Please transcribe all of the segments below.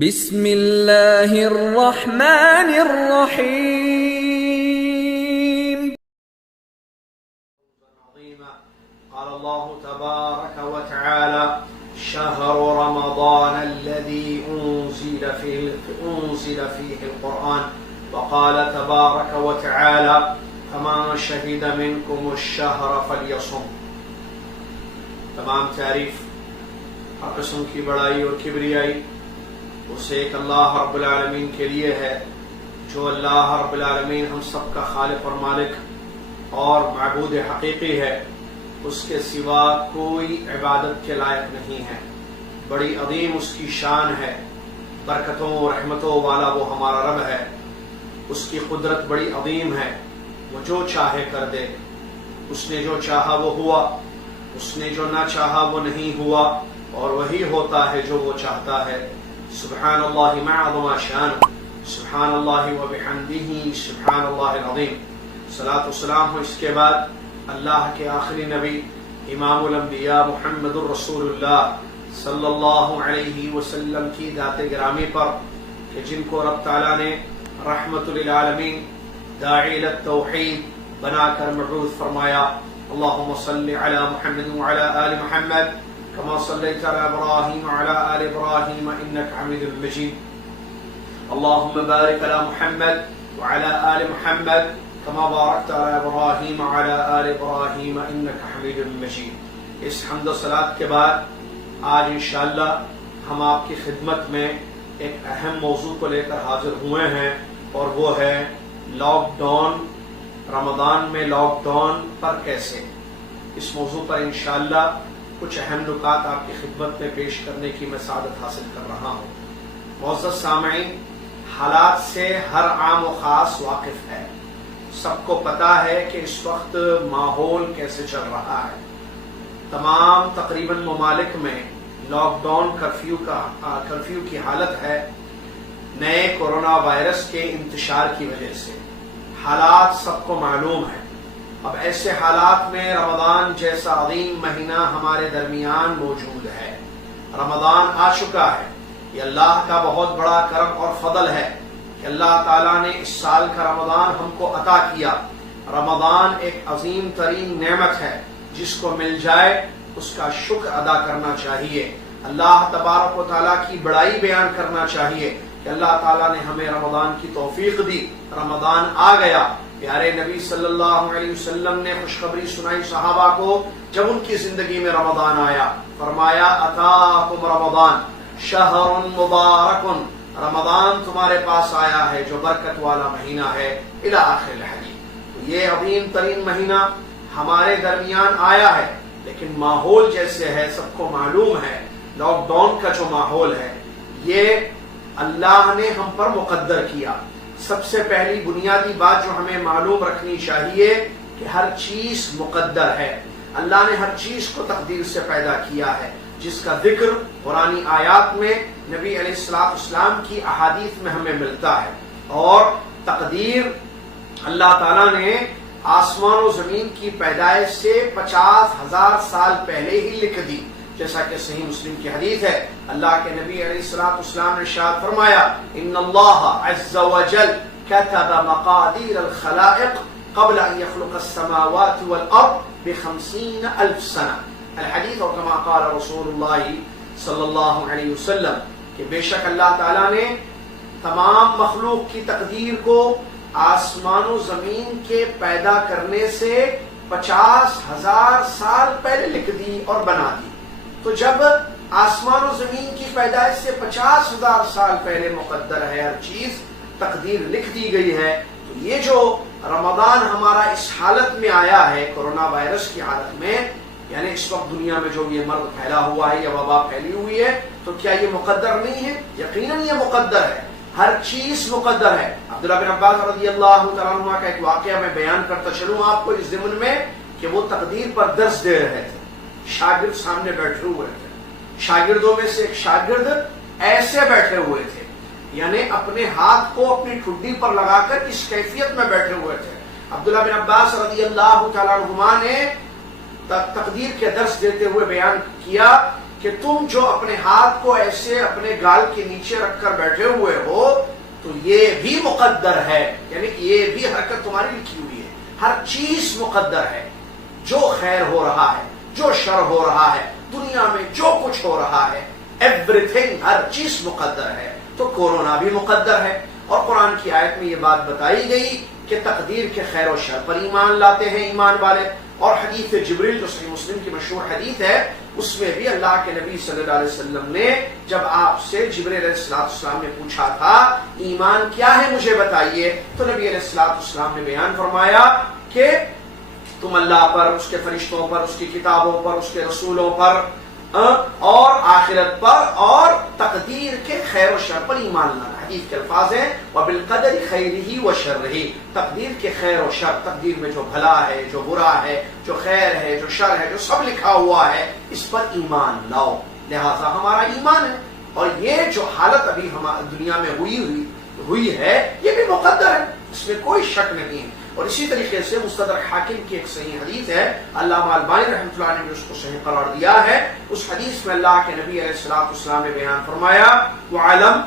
بسم اللہ الرحمن الرحیم. قال الله تبارك وتعالى شهر رمضان الذي أنزل فيه القرآن وقال تبارك وتعالى فمن شهد منكم الشهر فليصم. تمام تعریف ہر قسم کی بڑائی اور کبریائی اس ایک اللہ رب العالمین کے لیے ہے جو اللہ رب العالمین ہم سب کا خالق اور مالک اور معبود حقیقی ہے. اس کے سوا کوئی عبادت کے لائق نہیں ہے. بڑی عظیم اس کی شان ہے. برکتوں و رحمتوں والا وہ ہمارا رب ہے. اس کی قدرت بڑی عظیم ہے. وہ جو چاہے کر دے. اس نے جو چاہا وہ ہوا. اس نے جو نہ چاہا وہ نہیں ہوا. اور وہی ہوتا ہے جو وہ چاہتا ہے. سبحان اللہ ما عظم شان. سبحان اللہ و بحمدہ سبحان اللہ العظیم. صلاۃ و سلام ہو اس کے بعد اللہ کے آخری نبی امام الانبیاء محمد الرسول اللہ صلی اللہ علیہ وسلم کی ذات گرامی پر کہ جن کو رب تعالیٰ نے رحمت للعالمین داعی للتوحید بنا کر مبعوث فرمایا. اللہم صلی علی محمد وعلی آل محمد كما صليت على إبراهيم وعلى آل إبراهيم إنك حميد مجيد. اللهم بارك على محمد وعلى آل محمد كما باركت على إبراهيم وعلى آل إبراهيم إنك حميد مجيد. اس حمد و صلاۃ کے بعد آج انشاءاللہ ہم آپ کی خدمت میں ایک اہم موضوع کو لے کر حاضر ہوئے ہیں اور وہ ہے لاک ڈاؤن. رمضان میں لاک ڈاؤن پر کیسے. اس موضوع پر انشاءاللہ کچھ اہم نکات آپ کی خدمت میں پیش کرنے کی میں سعادت حاصل کر رہا ہوں. معزز سامعین، حالات سے ہر عام و خاص واقف ہے. سب کو پتا ہے کہ اس وقت ماحول کیسے چل رہا ہے. تمام تقریباً ممالک میں لاک ڈاؤن کرفیو کی حالت ہے نئے کورونا وائرس کے انتشار کی وجہ سے. حالات سب کو معلوم ہے. اب ایسے حالات میں رمضان جیسا عظیم مہینہ ہمارے درمیان موجود ہے. رمضان آ چکا ہے. یہ اللہ کا بہت بڑا کرم اور فضل ہے کہ اللہ تعالیٰ نے اس سال کا رمضان ہم کو عطا کیا. رمضان ایک عظیم ترین نعمت ہے. جس کو مل جائے اس کا شکر ادا کرنا چاہیے. اللہ تبارک و تعالیٰ کی بڑائی بیان کرنا چاہیے کہ اللہ تعالیٰ نے ہمیں رمضان کی توفیق دی. رمضان آ گیا. پیارے نبی صلی اللہ علیہ وسلم نے خوشخبری سنائی صحابہ کو جب ان کی زندگی میں رمضان آیا. فرمایا اتاکم رمضان شہر مبارک. رمضان تمہارے پاس آیا ہے جو برکت والا مہینہ ہے. الی آخر الحدیث. یہ عظیم ترین مہینہ ہمارے درمیان آیا ہے. لیکن ماحول جیسے ہے سب کو معلوم ہے. لاک ڈاؤن کا جو ماحول ہے یہ اللہ نے ہم پر مقدر کیا. سب سے پہلی بنیادی بات جو ہمیں معلوم رکھنی چاہیے کہ ہر چیز مقدر ہے. اللہ نے ہر چیز کو تقدیر سے پیدا کیا ہے جس کا ذکر قرآنی آیات میں نبی علیہ السلام کی احادیث میں ہمیں ملتا ہے. اور تقدیر اللہ تعالیٰ نے آسمان و زمین کی پیدائش سے 50,000 سال پہلے ہی لکھ دی. جیسا کہ صحیح مسلم کی حدیث ہے اللہ کے نبی علیہ السلام نے ارشاد فرمایا ان اللہ عز وجل كتب مقادیر الخلائق قبل ان يخلق السماوات والارض ب50,000 سنہ. الحدیث اور کما قال رسول اللہ صلی اللہ علیہ وسلم کہ بے شک اللہ تعالیٰ نے تمام مخلوق کی تقدیر کو آسمان و زمین کے پیدا کرنے سے 50,000 سال پہلے لکھ دی اور بنا دی. تو جب آسمان و زمین کی پیدائش سے 50,000 سال پہلے مقدر ہے ہر چیز تقدیر لکھ دی گئی ہے. تو یہ جو رمضان ہمارا اس حالت میں آیا ہے کورونا وائرس کی حالت میں یعنی اس وقت دنیا میں جو یہ مرض پھیلا ہوا ہے یا وبا پھیلی ہوئی ہے تو کیا یہ مقدر نہیں ہے؟ یقیناً یہ مقدر ہے. ہر چیز مقدر ہے. عبداللہ بن عباس رضی اللہ تعالیٰ عنہ کا ایک واقعہ میں بیان کرتا چلوں آپ کو اس ضمن میں کہ وہ تقدیر پر درس دے رہے تھے. شاگرد سامنے بیٹھے ہوئے تھے. شاگردوں میں سے ایک شاگرد ایسے بیٹھے ہوئے تھے یعنی اپنے ہاتھ کو اپنی ٹھڈی پر لگا کر اس کیفیت میں بیٹھے ہوئے تھے. عبداللہ بن عباس رضی اللہ تعالیٰ عنہما نے تقدیر کے درس دیتے ہوئے بیان کیا کہ تم جو اپنے ہاتھ کو ایسے اپنے گال کے نیچے رکھ کر بیٹھے ہوئے ہو تو یہ بھی مقدر ہے، یعنی یہ بھی حرکت تمہاری لکھی ہوئی ہے. ہر چیز مقدر ہے، جو خیر ہو رہا ہے، جو شر ہو رہا ہے، دنیا میں جو کچھ ہو رہا ہے، ایوری تھنگ، ہر چیز مقدر ہے. تو کورونا بھی مقدر ہے. اور قرآن کی آیت میں یہ بات بتائی گئی کہ تقدیر کے خیر و شر پر ایمان لاتے ہیں ایمان والے. اور حدیث جبریل جو صحیح مسلم کی مشہور حدیث ہے، اس میں بھی اللہ کے نبی صلی اللہ علیہ وسلم نے جب آپ سے جبریل علیہ السلام نے پوچھا تھا ایمان کیا ہے مجھے بتائیے، تو نبی علیہ السلام نے بیان فرمایا کہ تم اللہ پر، اس کے فرشتوں پر، اس کی کتابوں پر، اس کے رسولوں پر اور آخرت پر اور تقدیر کے خیر و شر پر ایمان لانا. حدیث کے الفاظ ہیں وَبِالْقَدَرِ خَيْرِهِ وَشَرِّهِ، تقدیر کے خیر و شر، تقدیر میں جو بھلا ہے، جو برا ہے، جو خیر ہے، جو شر ہے، جو سب لکھا ہوا ہے، اس پر ایمان لاؤ. لہذا ہمارا ایمان ہے. اور یہ جو حالت ابھی ہماری دنیا میں ہوئی ہے یہ بھی مقدر ہے، اس میں کوئی شک نہیں ہے. اور اسی طریقے سے مستدرک حاکم کی ایک صحیح حدیث ہے، علامہ البانی رحمۃ اللہ علیہ نے اس کو صحیح قرار دیا ہے. اس حدیث میں اللہ کے نبی علیہ السلام نے بیان فرمایا وَعَلَمْ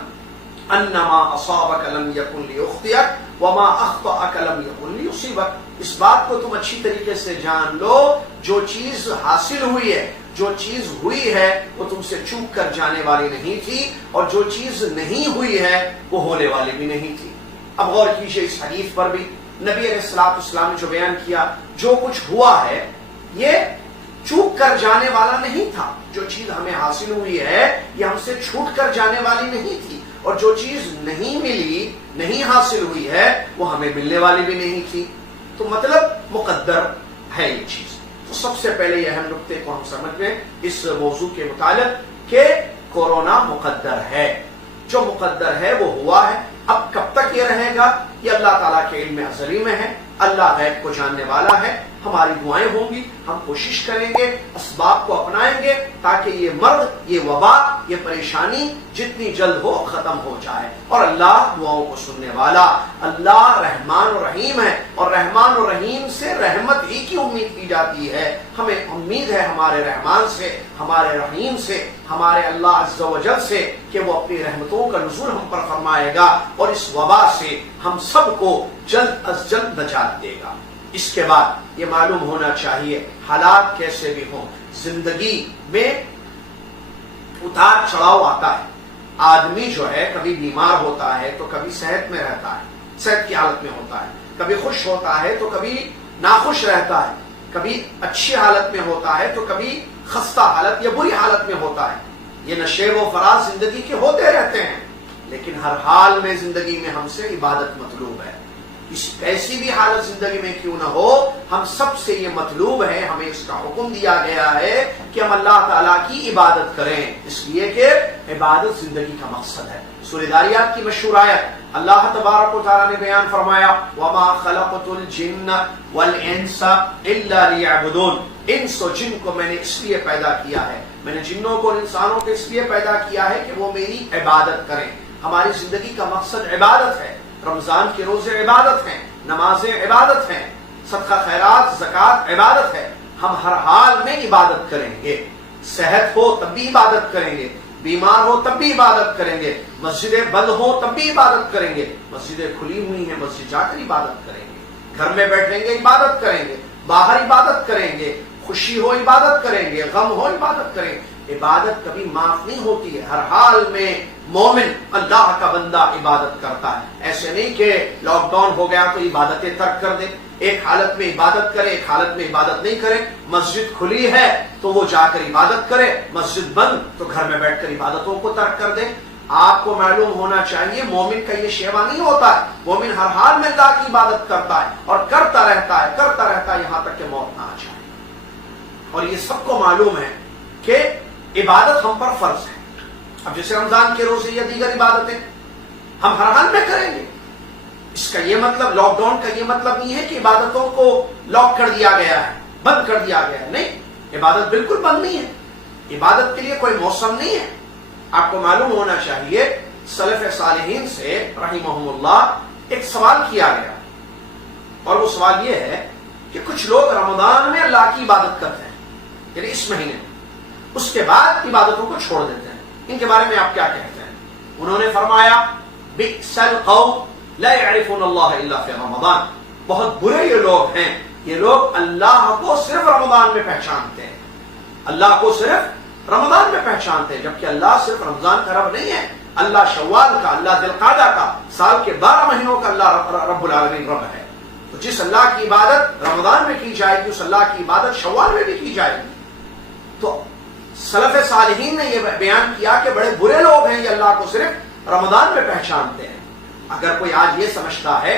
أَنَّمَا أَصَابَكَ لَمْ يَكُنْ لِيُخْطِئَكَ وَمَا أَخْطَأَكَ لَمْ يَكُنْ لِيُصِيبَكَ. اس بات کو تم اچھی طریقے سے جان لو، جو چیز حاصل ہوئی ہے، جو چیز ہوئی ہے وہ تم سے چوک کر جانے والی نہیں تھی، اور جو چیز نہیں ہوئی ہے وہ ہونے والی بھی نہیں تھی. اب غور کیجئے اس حدیث پر بھی. نبی علیہ السلام نے جو بیان کیا، جو کچھ ہوا ہے یہ چوک کر جانے والا نہیں تھا. جو چیز ہمیں حاصل ہوئی ہے یہ ہم سے چھوٹ کر جانے والی نہیں تھی، اور جو چیز نہیں ملی، نہیں حاصل ہوئی ہے وہ ہمیں ملنے والی بھی نہیں تھی. تو مطلب مقدر ہے یہ چیز. تو سب سے پہلے یہ اہم نقطے کو ہم سمجھ لیں اس موضوع کے متعلق کہ کورونا مقدر ہے. جو مقدر ہے وہ ہوا ہے. اب کب تک یہ رہے گا یہ اللہ تعالیٰ کے علم ازلی میں ہے. اللہ غیب کو جاننے والا ہے. ہماری دعائیں ہوں گی، ہم کوشش کریں گے، اسباب کو اپنائیں گے تاکہ یہ مرض، یہ وبا، یہ پریشانی جتنی جلد ہو ختم ہو جائے. اور اللہ دعاؤں کو سننے والا، اللہ رحمان و رحیم ہے، اور رحمان و رحیم سے رحمت ہی کی امید کی جاتی ہے. ہمیں امید ہے ہمارے رحمان سے، ہمارے رحیم سے، ہمارے اللہ عز و جل سے کہ وہ اپنی رحمتوں کا نزول ہم پر فرمائے گا اور اس وبا سے ہم سب کو جلد از جلد نجات دے گا. اس کے بعد یہ معلوم ہونا چاہیے حالات کیسے بھی ہوں، زندگی میں اتار چڑھاؤ آتا ہے. آدمی جو ہے کبھی بیمار ہوتا ہے تو کبھی صحت میں رہتا ہے، صحت کی حالت میں ہوتا ہے، کبھی خوش ہوتا ہے تو کبھی ناخوش رہتا ہے، کبھی اچھی حالت میں ہوتا ہے تو کبھی خستہ حالت یا بری حالت میں ہوتا ہے. یہ نشیب و فراز زندگی کے ہوتے رہتے ہیں، لیکن ہر حال میں زندگی میں ہم سے عبادت مطلوب ہے. اس ایسی بھی حالت زندگی میں کیوں نہ ہو، ہم سب سے یہ مطلوب ہے، ہمیں اس کا حکم دیا گیا ہے کہ ہم اللہ تعالیٰ کی عبادت کریں، اس لیے کہ عبادت زندگی کا مقصد ہے. سورہ ذاریات کی مشہور آیت اللہ تبارک و تعالیٰ نے بیان فرمایا وَمَا خَلَقْتُ الْجِنَّ وَالْإِنسَ إِلَّا لِيَعْبُدُونَ. انس و جن کو میں نے اس لیے پیدا کیا ہے، میں نے جنوں کو اور انسانوں کو اس لیے پیدا کیا ہے کہ وہ میری عبادت کریں. ہماری زندگی کا مقصد عبادت ہے. رمضان کے روزے عبادت ہیں، نمازیں عبادت ہیں، صدقہ خیرات زکوٰۃ عبادت ہے. ہم ہر حال میں عبادت کریں گے. صحت ہو تب بھی عبادت کریں گے، بیمار ہو تب بھی عبادت کریں گے، مسجدیں بند ہو تب بھی عبادت کریں گے، مسجدیں کھلی ہوئی ہیں مسجد جا کر عبادت کریں گے، گھر میں بیٹھیں گے عبادت کریں گے، باہر عبادت کریں گے، خوشی ہو عبادت کریں گے، غم ہو عبادت کریں گے. عبادت کبھی معاف نہیں ہوتی ہے. ہر حال میں مومن اللہ کا بندہ عبادت کرتا ہے. ایسے نہیں کہ لاک ڈاؤن ہو گیا تو عبادتیں ترک کر دے، ایک حالت میں عبادت کرے ایک حالت میں عبادت نہیں کرے. مسجد کھلی ہے تو وہ جا کر عبادت کرے، مسجد بند تو گھر میں بیٹھ کر عبادتوں کو ترک کر دے. آپ کو معلوم ہونا چاہیے مومن کا یہ شیوا نہیں ہوتا ہے. مومن ہر حال میں اللہ کی عبادت کرتا ہے اور کرتا رہتا ہے یہاں تک کہ موت نہ آ جائے. اور یہ سب کو معلوم ہے کہ عبادت ہم پر فرض ہے. اب جیسے رمضان کے روزے یا دیگر عبادتیں ہم ہر حال میں کریں گے. اس کا یہ مطلب لاک ڈاؤن کا یہ مطلب نہیں ہے کہ عبادتوں کو لاک کر دیا گیا ہے، بند کر دیا گیا ہے. نہیں، عبادت بالکل بند نہیں ہے. عبادت کے لیے کوئی موسم نہیں ہے. آپ کو معلوم ہونا چاہیے سلف صالحین سے رحمہم اللہ ایک سوال کیا گیا، اور وہ سوال یہ ہے کہ کچھ لوگ رمضان میں اللہ کی عبادت کرتے ہیں، یعنی اس مہینے اس کے بعد عبادتوں کو چھوڑ دیتے ہیں. ان کے بارے میں آپ کیا کہتے ہیں؟ انہوں نے فرمایا بئس القوم لا يعرفون اللہ الا فی رمضان. بہت برے یہ لوگ ہیں، یہ لوگ اللہ کو صرف رمضان میں پہچانتے ہیں، اللہ کو صرف رمضان میں پہچانتے ہیں، جبکہ اللہ صرف رمضان کا رب نہیں ہے. اللہ شوال کا، اللہ ذی القعدہ کا، سال کے 12 مہینوں کا اللہ رب العالمین رب ہے. تو جس اللہ کی عبادت رمضان میں کی جائے گی اس اللہ کی عبادت شوال میں بھی کی جائے گی. تو سلف صالحین نے یہ بیان کیا کہ بڑے برے لوگ ہیں، یہ اللہ کو صرف رمضان میں پہچانتے ہیں. اگر کوئی آج یہ سمجھتا ہے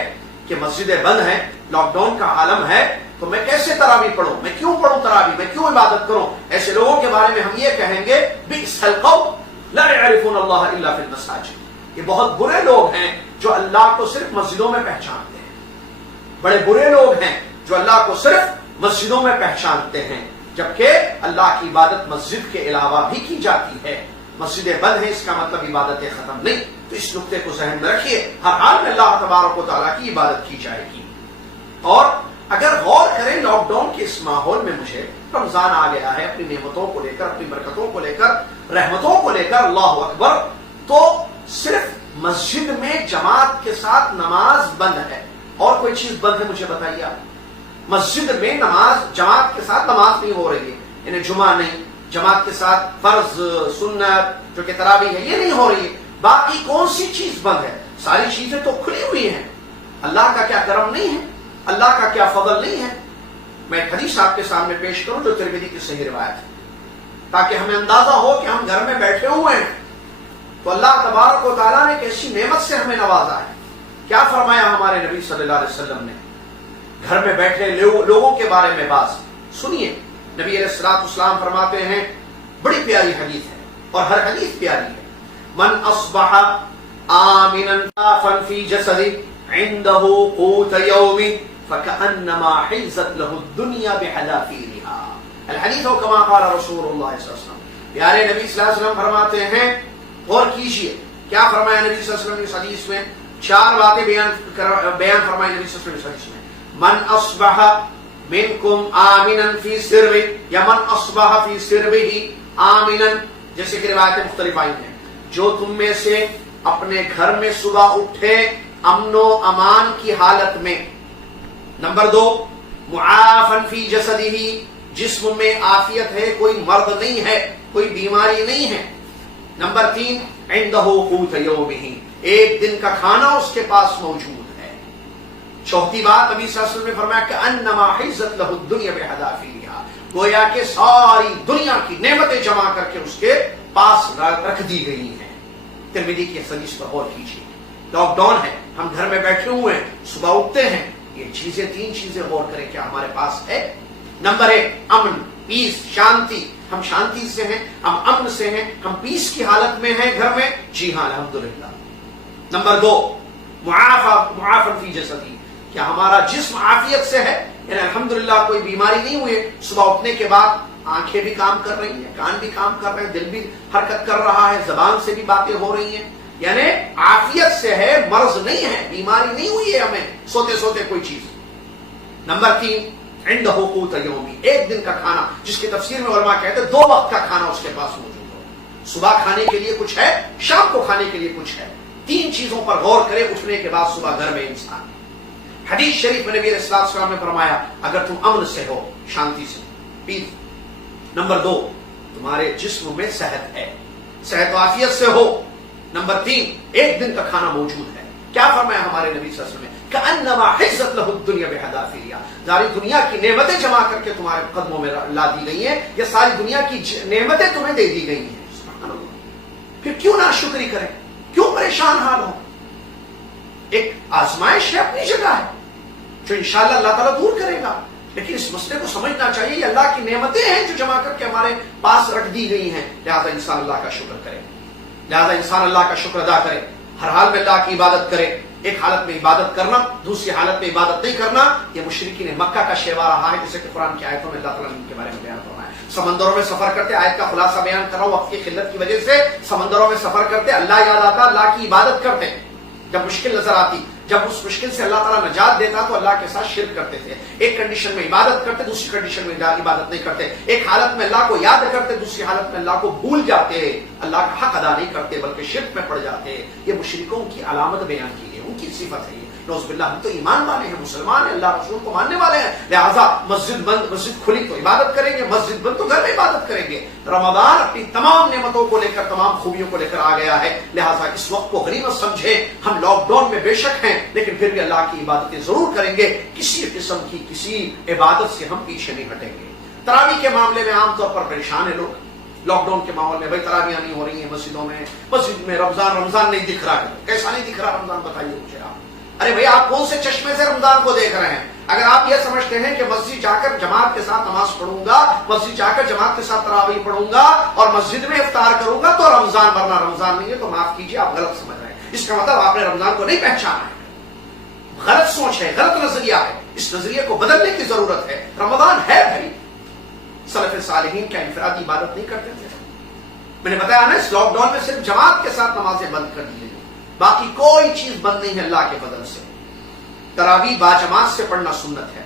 کہ مسجدیں بند ہیں، لاک ڈاؤن کا عالم ہے، تو میں کیسے تراویح پڑھوں، میں کیوں پڑھوں تراویح، میں کیوں عبادت کروں، ایسے لوگوں کے بارے میں ہم یہ کہیں گے بئس القوم لا يعرفون اللہ الا فی المساجد. یہ بہت برے لوگ ہیں جو اللہ کو صرف مسجدوں میں پہچانتے ہیں. بڑے برے لوگ ہیں جو اللہ کو صرف مسجدوں میں پہچانتے ہیں، جبکہ اللہ کی عبادت مسجد کے علاوہ بھی کی جاتی ہے. مسجدیں بند ہیں اس کا مطلب عبادتیں ختم نہیں. تو اس نقطے کو ذہن میں رکھیے، ہر حال میں اللہ تبارک و تعالیٰ کی عبادت کی جائے گی. اور اگر غور کریں لاک ڈاؤن کے اس ماحول میں، مجھے رمضان آ گیا ہے، اپنی نعمتوں کو لے کر، اپنی برکتوں کو لے کر، رحمتوں کو لے کر، اللہ اکبر، تو صرف مسجد میں جماعت کے ساتھ نماز بند ہے. اور کوئی چیز بند ہے مجھے بتائیے آپ؟ مسجد میں نماز جماعت کے ساتھ نماز نہیں ہو رہی ہے، یعنی جمعہ نہیں، جماعت کے ساتھ فرض سنت جو کہ تراویح ہے یہ نہیں ہو رہی ہے. باقی کون سی چیز بند ہے؟ ساری چیزیں تو کھلی ہوئی ہیں. اللہ کا کیا کرم نہیں ہے، اللہ کا کیا فضل نہیں ہے. میں ایک حدیث آپ کے سامنے پیش کروں جو ترمذی کی صحیح روایت ہے، تاکہ ہمیں اندازہ ہو کہ ہم گھر میں بیٹھے ہوئے ہیں تو اللہ تبارک و تعالیٰ نے کیسی نعمت سے ہمیں نوازا ہے. کیا فرمایا ہمارے نبی صلی اللہ علیہ وسلم نے گھر میں بیٹھے لوگوں کے بارے میں؟ بات سنیے. نبی علیہ الصلوۃ والسلام فرماتے ہیں، بڑی پیاری حدیث ہے اور ہر حدیث پیاری ہے، من اصبح آمنا عافا فی جسدہ عنده قوت یوم فکأنما حیزت له الدنیا بحذافیرها. الحدیث کما قال رسول اللہ صلی اللہ علیہ وسلم. پیارے نبی صلی اللہ علیہ وسلم فرماتے ہیں، غور کیجیے کیا فرمایا نبی صلی اللہ علیہ وسلم اس حدیث میں. 4 باتیں بیان فرمائی نبی صلی اللہ علیہ وسلم اس حدیث میں. من اصبح منکم آمنا فی سربہ، یا من اصبح فی سربہ آمنا، جیسے کہ روایتیں مختلف آئی ہیں، جو تم میں سے اپنے گھر میں صبح اٹھے امن و امان کی حالت میں. نمبر 2 معافا فی جسدہ، جسم میں عافیت ہے، کوئی مرض نہیں ہے، کوئی بیماری نہیں ہے. نمبر 3 عنده قوت یومہ، ایک دن کا کھانا اس کے پاس موجود ہے. چوتھی بات نبی صلی اللہ علیہ وسلم نے فرمایا کہ انما حیزت له الدنیا بحذافیرها، گویا کہ ساری دنیا کی نعمتیں جمع کر کے اس کے پاس رکھ دی گئی ہیں. ترمذی کی حدیث پر غور کیجیے. لاک ڈاؤن ہے، ہم گھر میں بیٹھے ہوئے ہیں، صبح اٹھتے ہیں، یہ چیزیں 3 چیزیں غور کریں کیا ہمارے پاس ہے. نمبر 1 امن، پیس، شانتی. ہم شانتی سے ہیں، ہم امن سے ہیں، ہم پیس کی حالت میں ہیں گھر میں. جی ہاں الحمدللہ. نمبر 2 معافا فی جسدہ، کیا ہمارا جسم عافیت سے ہے، یعنی الحمدللہ کوئی بیماری نہیں ہوئی. صبح اٹھنے کے بعد آنکھیں بھی کام کر رہی ہیں، کان بھی کام کر رہے ہیں، دل بھی حرکت کر رہا ہے، زبان سے بھی باتیں ہو رہی ہیں، یعنی عافیت سے ہے، مرض نہیں ہے، بیماری نہیں ہوئی ہے ہمیں سوتے سوتے کوئی چیز. نمبر 3 عنده قوت یومی، ایک دن کا کھانا، جس کی تفسیر میں علماء کہتے ہیں 2 وقت کا کھانا اس کے پاس موجود ہو. صبح کھانے کے لیے کچھ ہے، شام کو کھانے کے لیے کچھ ہے. 3 چیزوں پر غور کرے اٹھنے کے بعد صبح گھر میں انسان. حدیث شریف میں نبی علیہ الصلوۃ والسلام نے فرمایا اگر تم امن سے ہو، شانتی سے، پیس. نمبر 2 تمہارے جسم میں صحت ہے، صحت و عافیت سے ہو. نمبر 3 ایک دن کا کھانا موجود ہے. کیا فرمایا ہمارے نبی صلی اللہ علیہ وسلم نے کہ انما حیزت له الدنیا بحذافیرها، ساری دنیا کی نعمتیں جمع کر کے تمہارے قدموں میں لا دی گئی ہیں، یہ ساری دنیا کی نعمتیں تمہیں دے دی گئی ہیں. سبحان اللہ. پھر کیوں ناشکری کریں، کیوں پریشان حال ہو؟ ایک آزمائش ہے، اپنی جگہ ہے، جو انشاءاللہ اللہ تعالیٰ دور کرے گا. لیکن اس مسئلے کو سمجھنا چاہیے یہ اللہ کی نعمتیں ہیں جو جمع کر کے ہمارے پاس رکھ دی گئی ہیں. لہذا انسان اللہ کا شکر کرے، لہذا انسان اللہ کا شکر ادا کرے، ہر حال میں اللہ کی عبادت کرے. ایک حالت میں عبادت کرنا، دوسری حالت میں عبادت نہیں کرنا، یہ مشرکین مکہ کا شیوا رہا ہے، جیسے کہ قرآن کی آیتوں میں اللہ تعالیٰ نے ان کے بارے میں بیان فرمایا ہے. سمندروں میں سفر کرتے، آیت کا خلاصہ بیان کر رہا ہوں، وقت کی قلت کی وجہ سے سمندروں میں سفر کرتے، اللہ یاد آتا، اللہ کی عبادت کرتے. جب مشکل نظر آتی جب اس مشکل سے اللہ تعالیٰ نجات دیتا تو اللہ کے ساتھ شرک کرتے تھے. ایک کنڈیشن میں عبادت کرتے, دوسری کنڈیشن میں عبادت نہیں کرتے. ایک حالت میں اللہ کو یاد کرتے, دوسری حالت میں اللہ کو بھول جاتے, اللہ کا حق ادا نہیں کرتے بلکہ شرک میں پڑ جاتے. یہ مشرکوں کی علامت بیان کی ہے, ان کی صفت ہے. نعوذ باللہ, ہم تو ایمان والے ہیں, مسلمان ہیں, اللہ رسول کو ماننے والے ہیں, لہٰذا مسجد بند, مسجد کھلی تو عبادت کریں گے, مسجد بند تو گھر میں عبادت کریں گے. رمضان اپنی تمام نعمتوں کو لے کر, تمام خوبیوں کو لے کر آ گیا ہے, لہٰذا اس وقت کو غنیمت سمجھیں. ہم لاک ڈاؤن میں بے شک ہیں, لیکن پھر بھی اللہ کی عبادتیں ضرور کریں گے. کسی قسم کی کسی عبادت سے ہم پیچھے نہیں ہٹیں گے. تراویح کے معاملے میں عام طور پر پریشان ہیں لوگ لاک ڈاؤن کے ماحول میں. بھائی تراویحاں نہیں ہو رہی ہیں مسجدوں میں, مسجد میں رمضان نہیں دکھ رہا ہے. کیسا نہیں دکھ رہا رمضان, بتائیے مجھے آپ. ارے بھائی, آپ کون سے چشمے سے رمضان کو دیکھ رہے ہیں؟ اگر آپ یہ سمجھتے ہیں کہ مسجد جا کر جماعت کے ساتھ نماز پڑھوں گا, مسجد جا کر جماعت کے ساتھ تراویح پڑھوں گا اور مسجد میں افطار کروں گا تو رمضان, ورنہ رمضان نہیں ہے تو معاف کیجیے آپ غلط سمجھ رہے ہیں. اس کا مطلب آپ نے رمضان کو نہیں پہچانا ہے. غلط سوچ ہے, غلط نظریہ ہے. اس نظریے کو بدلنے کی ضرورت ہے. رمضان ہے بھائی. سلف صالحین کیا انفرادی عبادت نہیں کرتے تھے؟ میں نے بتایا نا, اس لاک ڈاؤن میں صرف جماعت کے ساتھ نمازیں بند کر دی, باقی کوئی چیز بند نہیں ہے اللہ کے فضل سے. تراویح باجماعت سے پڑھنا سنت ہے,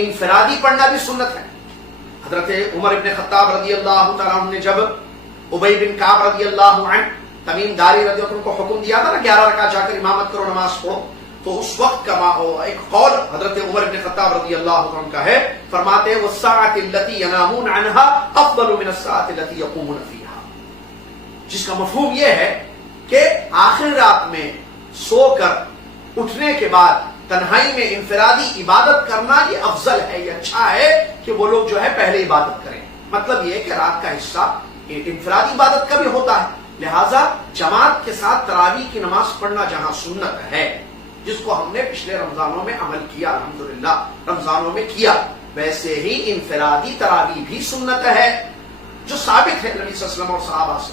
انفرادی پڑھنا بھی سنت ہے. حضرت عمر ابن خطاب رضی اللہ تعالیٰ عنہ نے جب ابی بن کعب رضی اللہ عنہ, تمیم داری رضی اللہ عنہ کو حکم دیا تھا نا 11 رکعت جا کر امامت کرو, نماز پڑھو, تو اس وقت کا ایک قول حضرت عمر ابن خطاب رضی اللہ عنہ کا ہے. فرماتے ہیں والساعۃ التي ينامون عنها افضل من الساعۃ التي يقومون فيها, جس کا مفہوم یہ ہے کہ آخر رات میں سو کر اٹھنے کے بعد تنہائی میں انفرادی عبادت کرنا یہ افضل ہے, یہ اچھا ہے کہ وہ لوگ جو ہے پہلے عبادت کریں. مطلب یہ ہے کہ رات کا حصہ انفرادی عبادت کا بھی ہوتا ہے, لہٰذا جماعت کے ساتھ تراویح کی نماز پڑھنا جہاں سنت ہے, جس کو ہم نے پچھلے رمضانوں میں عمل کیا, الحمدللہ رمضانوں میں کیا, ویسے ہی انفرادی تراویح بھی سنت ہے جو ثابت ہے نبی صلی اللہ علیہ وسلم اور صحابہ سے.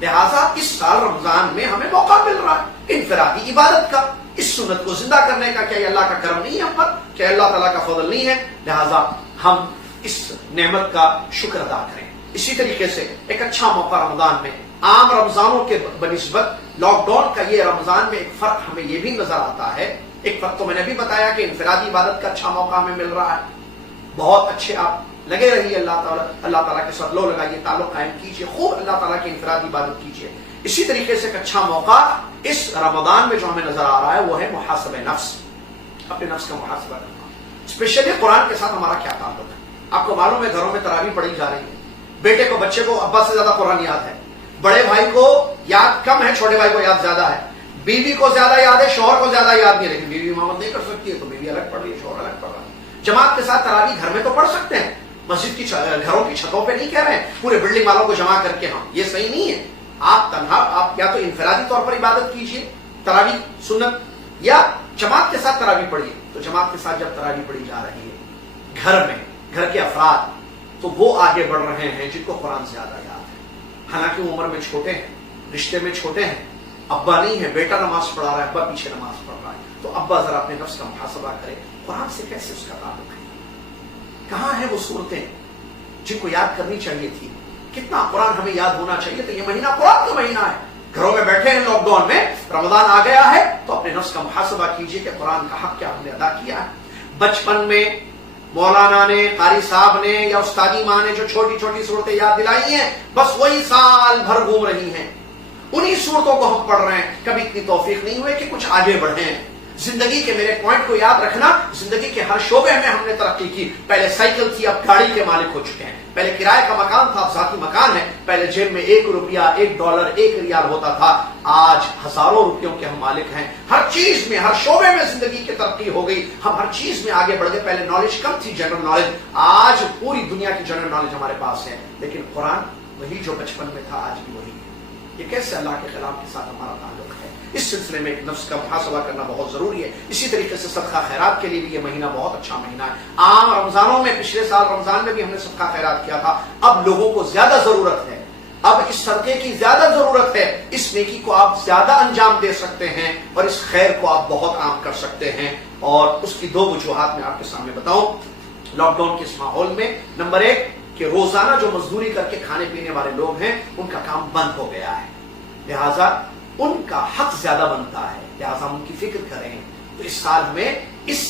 لہٰذا اس سال رمضان میں ہمیں موقع مل رہا ہے انفرادی عبادت کا, اس سنت کو زندہ کرنے کا. کیا یہ اللہ کا کرم نہیں ہے ہم پر؟ کیا اللہ تعالیٰ کا فضل نہیں ہے؟ لہٰذا ہم اس نعمت کا شکر ادا کریں. اسی طریقے سے ایک اچھا موقع رمضان میں, عام رمضانوں کے بنسبت لاک ڈاؤن کا یہ رمضان میں ایک فرق ہمیں یہ بھی نظر آتا ہے. ایک فرق تو میں نے بھی بتایا کہ انفرادی عبادت کا اچھا موقع ہمیں مل رہا ہے. بہت اچھے آپ لگے رہیے اللہ تعالیٰ کے ساتھ, لو لگائیے, تعلق قائم کیجیے, خوب اللہ تعالیٰ کی انفرادی عبادت کیجیے. اسی طریقے سے ایک اچھا موقع اس رمضان میں جو ہمیں نظر آ رہا ہے وہ ہے محاسبہ نفس, اپنے نفس کا محاسبہ کرنا. اسپیشلی قرآن کے ساتھ ہمارا کیا تعلق ہے؟ آپ کو معلوم ہے گھروں میں تراویح پڑھی جا رہی ہے, بیٹے کو, بچے کو ابا سے زیادہ قرآن یاد ہے, بڑے بھائی کو یاد کم ہے, چھوٹے بھائی کو یاد زیادہ ہے, بیوی کو زیادہ یاد ہے, شوہر کو زیادہ یاد نہیں ہے, لیکن بیوی امامت نہیں کر سکتی ہے تو بیوی الگ پڑھ رہی ہے, شوہر الگ پڑھ رہا ہے. جماعت کے ساتھ تراویح گھر میں تو پڑھ سکتے ہیں, مسجد کی گھروں کی چھتوں پہ نہیں کہہ رہے ہیں پورے بلڈنگ والوں کو جمع کر کے, ہم یہ صحیح نہیں ہے. آپ تنہا, آپ یا تو انفرادی طور پر عبادت کیجیے تراویح سنت, یا جماعت کے ساتھ تراویح پڑھیے. تو جماعت کے ساتھ جب تراویح پڑھی جا رہی ہے گھر میں, گھر کے افراد, تو وہ آگے بڑھ رہے ہیں جن کو قرآن زیادہ یاد ہے, حالانکہ وہ عمر میں چھوٹے ہیں, رشتے میں چھوٹے ہیں, ابا نہیں ہے, بیٹا نماز پڑھا رہا ہے, ابا پیچھے نماز پڑھ رہا ہے. تو ابا ذرا اپنے نفس کا محاسبہ کرے, قرآن سے کیسے اس کا تعلق ہے, کہاں ہے وہ صورتیں جن کو یاد کرنی چاہیے تھی, کتنا قرآن ہمیں یاد ہونا چاہیے. تو یہ مہینہ قرآن کا مہینہ ہے, گھروں میں بیٹھے ہیں لاک ڈاؤن میں, رمضان آ گیا ہے, تو اپنے نفس کا محاسبہ کیجیے کہ قرآن کا حق کیا ہم نے ادا کیا ہے. بچپن میں مولانا نے, قاری صاحب نے یا استادی ماں نے جو چھوٹی چھوٹی صورتیں یاد دلائی ہیں, بس وہی سال بھر گھوم رہی ہیں, انہی صورتوں کو ہم پڑھ رہے ہیں. کبھی اتنی توفیق نہیں ہوئی کہ کچھ آگے بڑھیں. زندگی کے, میرے پوائنٹ کو یاد رکھنا, زندگی کے ہر شعبے میں ہم نے ترقی کی. پہلے سائیکل تھی, اب گاڑی کے مالک ہو چکے ہیں. پہلے کرائے کا مکان تھا, اب ذاتی مکان ہے. پہلے جیب میں 1 روپیہ, 1 ڈالر, 1 ریال ہوتا تھا, آج ہزاروں روپیوں کے ہم مالک ہیں. ہر چیز میں, ہر شعبے میں زندگی کی ترقی ہو گئی, ہم ہر چیز میں آگے بڑھ گئے. پہلے نالج کم تھی, جنرل نالج, آج پوری دنیا کی جنرل نالج ہمارے پاس ہے. لیکن قرآن وہی جو بچپن میں تھا آج بھی وہی ہے. یہ کیسے اللہ کے خلاف کے ساتھ ہمارا تعلق ہے؟ اس سلسلے میں ایک نفس کا محاسبہ کرنا بہت ضروری ہے. اسی طریقے سے صدقہ خیرات کے لیے بھی یہ مہینہ بہت اچھا مہینہ ہے. عام رمضانوں میں, پچھلے سال رمضان میں بھی ہم نے صدقہ خیرات کیا تھا, اب لوگوں کو زیادہ ضرورت ہے, اب اس صدقے کی زیادہ ضرورت ہے. اس نیکی کو آپ زیادہ انجام دے سکتے ہیں اور اس خیر کو آپ بہت عام کر سکتے ہیں. اور اس کی 2 وجوہات میں آپ کے سامنے بتاؤں لاک ڈاؤن کے اس ماحول میں. نمبر 1 کہ روزانہ جو مزدوری کر کے کھانے پینے والے لوگ ہیں ان کا کام بند ہو گیا ہے, لہٰذا ان کا حق زیادہ بنتا ہے، لہٰذا ہم ان کی فکر کریں. تو اس سال ہمیں اس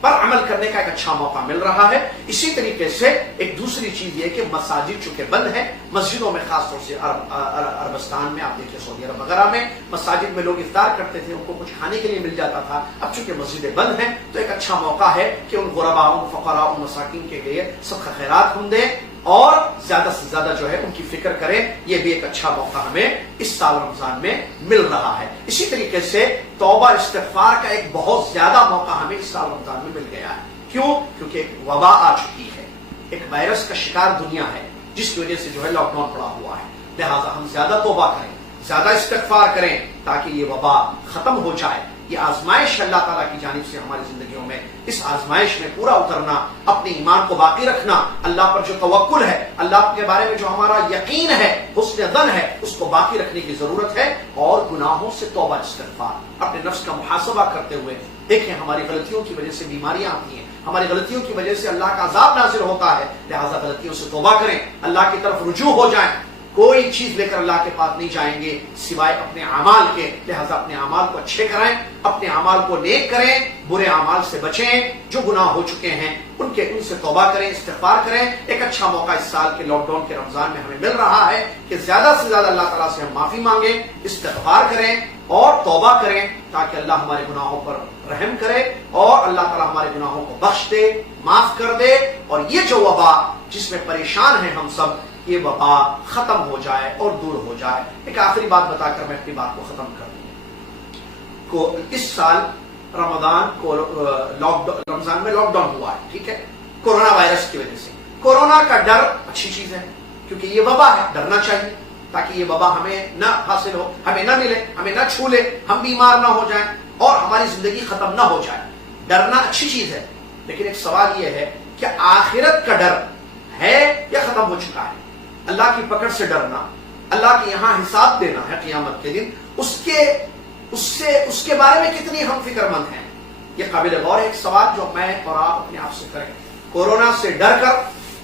پر عمل کرنے کا ایک اچھا موقع مل رہا ہے. اسی طریقے سے ایک دوسری چیز یہ کہ مساجد چونکہ بند ہیں، مسجدوں میں خاص طور سے عربستان میں آپ دیکھیں، سعودی عرب وغیرہ میں مساجد میں لوگ افطار کرتے تھے، ان کو کچھ کھانے کے لیے مل جاتا تھا. اب چونکہ مسجدیں بند ہیں تو ایک اچھا موقع ہے کہ ان غرباء، ان فقراء، ان مساکین کے لیے صدقہ خیرات ہم دیں اور زیادہ سے زیادہ جو ہے ان کی فکر کریں. یہ بھی ایک اچھا موقع ہمیں اس سال رمضان میں مل رہا ہے. اسی طریقے سے توبہ استغفار کا ایک بہت زیادہ موقع ہمیں اس سال رمضان میں مل گیا ہے. کیوں؟ کیونکہ ایک وبا آ چکی ہے، ایک وائرس کا شکار دنیا ہے جس کی وجہ سے جو ہے لاک ڈاؤن پڑا ہوا ہے. لہٰذا ہم زیادہ توبہ کریں، زیادہ استغفار کریں تاکہ یہ وبا ختم ہو جائے. یہ آزمائش اللہ تعالیٰ کی جانب سے ہماری زندگیوں میں، اس آزمائش میں پورا اترنا، اپنے ایمان کو باقی رکھنا، اللہ پر جو توکل ہے، اللہ کے بارے میں جو ہمارا یقین ہے، حسن ظن ہے، اس کو باقی رکھنے کی ضرورت ہے. اور گناہوں سے توبہ استغفار، اپنے نفس کا محاسبہ کرتے ہوئے دیکھیں ہماری غلطیوں کی وجہ سے بیماریاں آتی ہیں، ہماری غلطیوں کی وجہ سے اللہ کا عذاب نازل ہوتا ہے. لہٰذا غلطیوں سے توبہ کریں، اللہ کی طرف رجوع ہو جائیں. کوئی چیز لے کر اللہ کے پاس نہیں جائیں گے سوائے اپنے اعمال کے. لہذا اپنے اعمال کو اچھے کریں، اپنے اعمال کو نیک کریں، برے اعمال سے بچیں. جو گناہ ہو چکے ہیں ان سے توبہ کریں، استغفار کریں. ایک اچھا موقع اس سال کے لاک ڈاؤن کے رمضان میں ہمیں مل رہا ہے کہ زیادہ سے زیادہ اللہ تعالیٰ سے ہم معافی مانگیں، استغفار کریں اور توبہ کریں تاکہ اللہ ہمارے گناہوں پر رحم کرے اور اللہ تعالیٰ ہمارے گناہوں کو بخش دے، معاف کر دے. اور یہ جو وبا جس میں پریشان ہیں ہم سب، یہ وبا ختم ہو جائے اور دور ہو جائے. ایک آخری بات بتا کر میں اپنی بات کو ختم کر دوں. اس سال رمضان میں لاک ڈاؤن ہوا ہے، ٹھیک ہے، کورونا وائرس کی وجہ سے. کورونا کا ڈر اچھی چیز ہے کیونکہ یہ وبا ہے، ڈرنا چاہیے تاکہ یہ وبا ہمیں نہ حاصل ہو، ہمیں نہ ملے، ہمیں نہ چھو لے، ہم بیمار نہ ہو جائیں اور ہماری زندگی ختم نہ ہو جائے. ڈرنا اچھی چیز ہے، لیکن ایک سوال یہ ہے کہ آخرت کا ڈر ہے یا ختم ہو چکا ہے؟ اللہ کی پکڑ سے ڈرنا، اللہ کے یہاں حساب دینا ہے قیامت کے دن، اس کے بارے میں کتنی ہم فکر مند ہیں؟ یہ قابل غور ہے. ایک سوال جو میں اور آپ اپنے آپ سے کریں. کورونا سے ڈر کر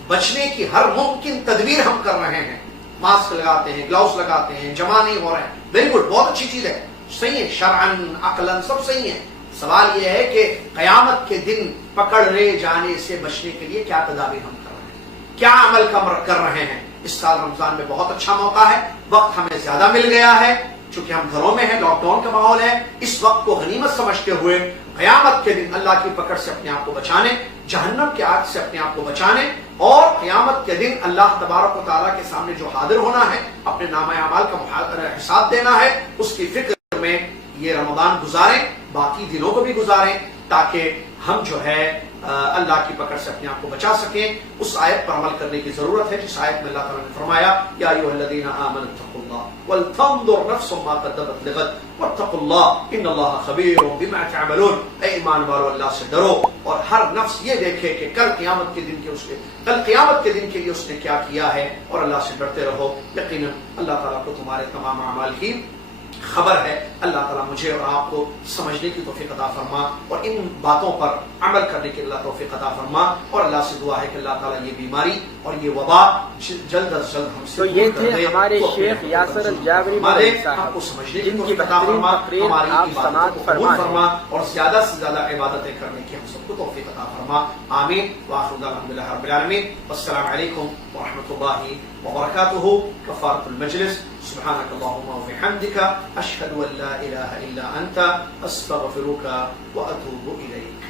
بچنے کی ہر ممکن تدبیر ہم کر رہے ہیں، ماسک لگاتے ہیں، گلاؤز لگاتے ہیں، جمع نہیں ہو رہے ہیں، ویری گڈ، بہت اچھی چیز ہے، صحیح ہے، شرعن عقلاً سب صحیح ہے. سوال یہ ہے کہ قیامت کے دن پکڑے جانے سے بچنے کے لیے کیا تدابیر ہم کر رہے ہیں، کیا عمل کر رہے ہیں؟ اس سال رمضان میں بہت اچھا موقع ہے، وقت ہمیں زیادہ مل گیا ہے چونکہ ہم گھروں میں ہیں، لاک ڈاؤن کا ماحول ہے. اس وقت کو غنیمت سمجھتے ہوئے قیامت کے دن اللہ کی پکڑ سے اپنے آپ کو بچانے، جہنم کی آگ سے اپنے آپ کو بچانے اور قیامت کے دن اللہ تبارک و تعالیٰ کے سامنے جو حاضر ہونا ہے، اپنے نامہ اعمال کا حساب دینا ہے، اس کی فکر میں یہ رمضان گزاریں، باقی دنوں کو بھی گزاریں تاکہ ہم جو ہے اللہ کی پکڑ سے اپنے آپ کو بچا سکیں. اس آیت پر عمل کرنے کی ضرورت ہے جس آیت میں اللہ تعالیٰ نے فرمایا یا ایھا الذین آمنوا اتقوا اللہ ولتنظر نفس ما قدمت لغد واتقوا اللہ ان اللہ خبیر بما تعملون. اے ایمان والو، اللہ سے ڈرو اور ہر نفس یہ دیکھے کہ کل قیامت کے دن کے لیے اس نے کیا کیا ہے، اور اللہ سے ڈرتے رہو. یقیناً اللہ تعالیٰ کو تمہارے تمام اعمال کی خبر ہے. اللہ تعالیٰ مجھے اور آپ کو سمجھنے کی توفیق عطا فرما اور ان باتوں پر عمل کرنے کی اللہ توفیق عطا فرما. اور اللہ سے دعا ہے کہ اللہ تعالیٰ یہ بیماری اور یہ وبا جلد از جلد ہم سے تو یہ تھے ہمارے شیخ یاسر الجابری صاحب کو سمجھنے کی توفیق عطا فرما، ہماری عبادت کو قبول فرما اور زیادہ سے زیادہ عبادتیں کرنے کی ہم سب کو توفیق عطا فرما. آمین. وآخر دعوانا الحمدللہ رب العالمین. والسلام علیکم ورحمۃ اللہ وبرکاتہ. کفارۃ المجلس. سبحانك اللهم وبحمدك أشهد أن لا إله إلا أنت أستغفرك وأتوب إليك.